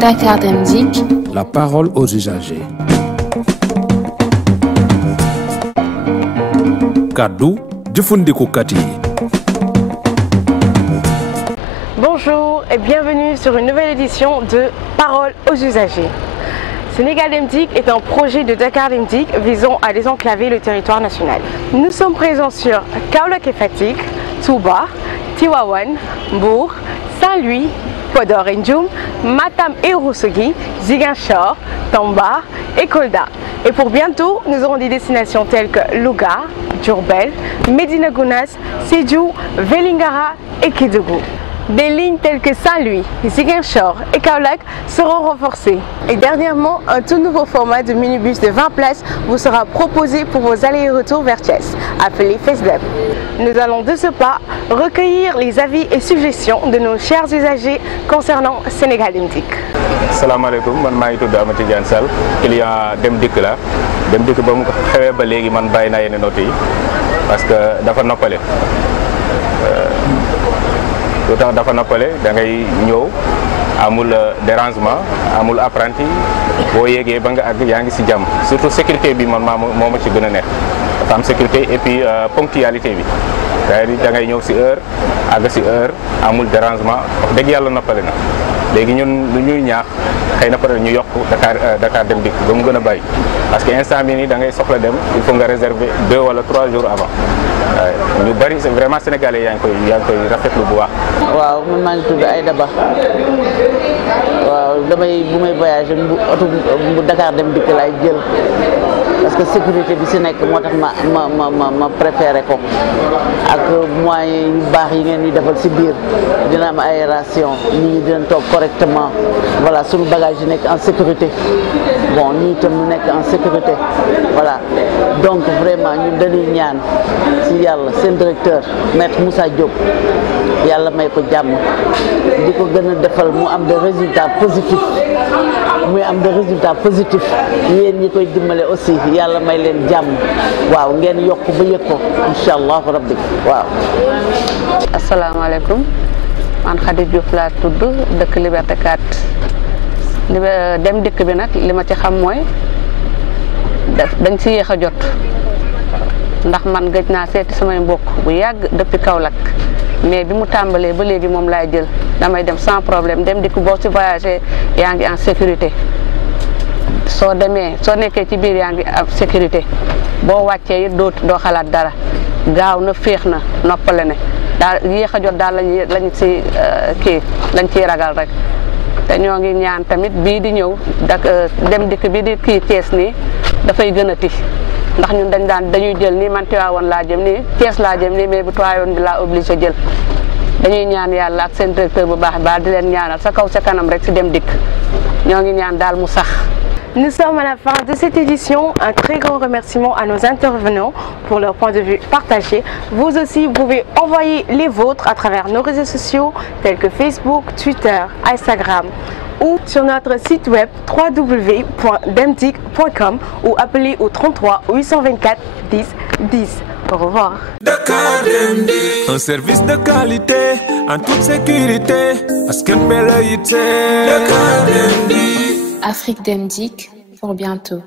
Dakar Dem Dikk. La parole aux usagers. Kaddu jëfandikukat yi. Bonjour et bienvenue sur une nouvelle édition de Parole aux usagers. Sénégal Dem Dikk est un projet de Dakar Dem Dikk visant à désenclaver le territoire national. Nous sommes présents sur Kaolack et Fatick, Touba, Tivaouane, Mbour, Saint-Louis, Podor et Ndioum, Matam et Ourossogui, Ziguinchor, Tamba et Kolda. Et pour bientôt, nous aurons des destinations telles que Louga, Diourbel, Médina Gounass, Sédhiou, Vélingara et Kédougou. Des lignes telles que Saint-Louis, Ziguinchor et Kaolack seront renforcées. Et dernièrement, un tout nouveau format de minibus de 20 places vous sera proposé pour vos allers et retours vers Thiès, appelé FaceDep. Nous allons de ce pas recueillir les avis et suggestions de nos chers usagers concernant Sénégal Dem Dikk. Salam alaikum, man maa ngi tudd Amady Diagne Sall, client Dem Dikk la. Dem Dikk ba mu xewee ba léegi man bàyyi naa yeneen oto yi parce que dafa noppale. Autant dafa noppale da ngay ñëw amul dérangement amul apprenti boo yéegee ba nga àgg yaa ngi si jàmm surtout sécurité bi man moo ma ci gën a neex dafa am sécurité et puis ponctualité bi da ngay ñëw si heure àgg si heure amul dérangement wax dëgg yàlla noppale na léegi ñun lu ñuy ñaax xëy na peut-être ñu yokk Dakar Dem Dikk ba mu gën a bàyyi parce que instant bi nii da ngay soxla dem il faut nga réserver 2 wala 3 jours avant ñu bari c'est vraiment sénégalais yaa ngi koy rafetlu bu baax. waaw man maa ngi tudd Aïda Ba waaw bu may voyager bu Dakar Dem Dikk laay jël parce que sécurité bi si nekk moo tax ma préféré ko ak moyens yu baax yi ngeen di defal si biir dina am aération nit ñi dinañ toog correctement voilà suñu bagage yi nekk en sécurité bon ñii itam ñu nekk en sécurité voilà donc vraiment ñun dañuy ñaan si yàlla seen directeur maître Moussa Diop yàlla may ko jàmm di ko gën a defal mu am des résultats positifs muy am des résultats positifs yéen ñi koy dimbale aussi yàlla may leen jàmm waaw ngeen yokk ba yëg ko incha allahu rabbi waaw. asalaamaaleykum man Khady Diouf laa tudd dëkk Liberté 4 Dem Dikk bi nag li ma ci xam mooy dañ ci yéex a jot ndax man gëj naa seeti samay mbokk bu yàgg depuis Kaolack mais bi mu tàmbalee ba léegi moom laay jël damay dem sans problème Dem Dikk boo ci voyagé yaa ngi en sécurité soo nekkee ci biir yaa ngi en sécurité boo wàccee it doo xalaat dara gaaw na féex na noppale ne daal yéex a jot daal lañ ciy ragal rek te ñoo ngi ñaan tamit bii di ñëw Dem Dikk bii di kii Thiès nii dafay gën a ti ndax ñun dañuy jël nii man Tivaouane laa jëm nii Thiès laa jëm nii mais bu Tivaouane bi laa obligé jël dañuy ñaan yàlla ak seen directeur bu baax ba di leen ñaanal sa kaw sa kanam rek ci Dem Dikk ñoo ngi ñaan daal mu sax. Nous sommes à la fin de cette édition. Un très grand remerciement à nos intervenants pour leur point de vue partagé. Vous aussi, vous pouvez envoyer les vôtres à travers nos réseaux sociaux tels que Facebook, Twitter, Instagram ou sur notre site web www.demdik.com ou appelez au 33 824 10 10. Au revoir. Dakar Dem Dikk. Un service de qualité en toute sécurité. Askan bi la yitte. Dakar Dem Dikk. Afrique Dem Dikk pour bientôt.